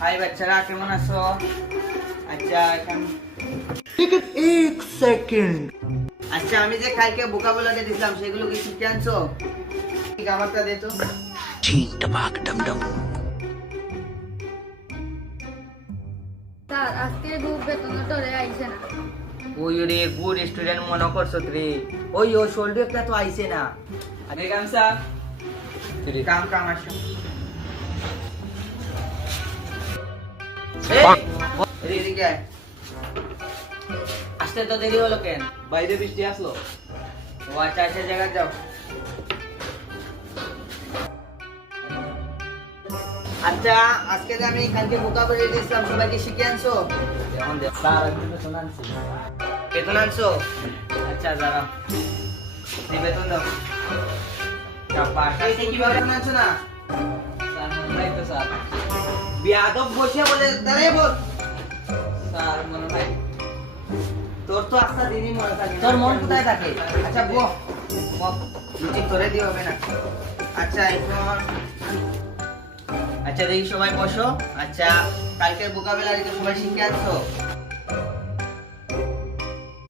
High বাচ্চারা, কেমন আছো? আচ্ছা এখন एक सेकंड আচ্ছা আমি যে কালকে বোকাবলাতে দিছিলাম সেগুলো কি শিখে আনছো? আমারটা দে তো। স্যার আজকে গ্রুপ বেতনটা রে আইছে না। ওই রে গুড স্টুডেন্ট মনে করছো রে। ওই ও শোল্ডারটা তো আইছে না। আরে গামসা কাম কাম আসো। এই এদিকে আয়। আসতে তো দেরি হলো কেন? বাইরে বৃষ্টি আসলো। ও আচ্ছা আচ্ছা জায়গা যাও। আচ্ছা আজকে যে আমি কালকে বোকাবলা দিয়েছিলাম সবাইকে শিখে আনছো? যেমন দেখ স্যার আমি বেতন আনছি। বেতন আনছো? আচ্ছা দাঁড়াও, এই বেতন দাও। এই কিভাবে বেতন আনছো না? স্যার মনে নাই তো স্যার। বিয়াদব বসে বলে দাঁড়াই বল। স্যার মনে নাই। তোর তো একটা দিনই মনে থাকে না। তোর মন কোথায় থাকে? আচ্ছা বো রুটি তোরে দিয়ে হবে না। আচ্ছা এখন আচ্ছা দেখি সবাই বসো। আচ্ছা কালকের বোকাবেলা দিতে সবাই শিখে আনছো?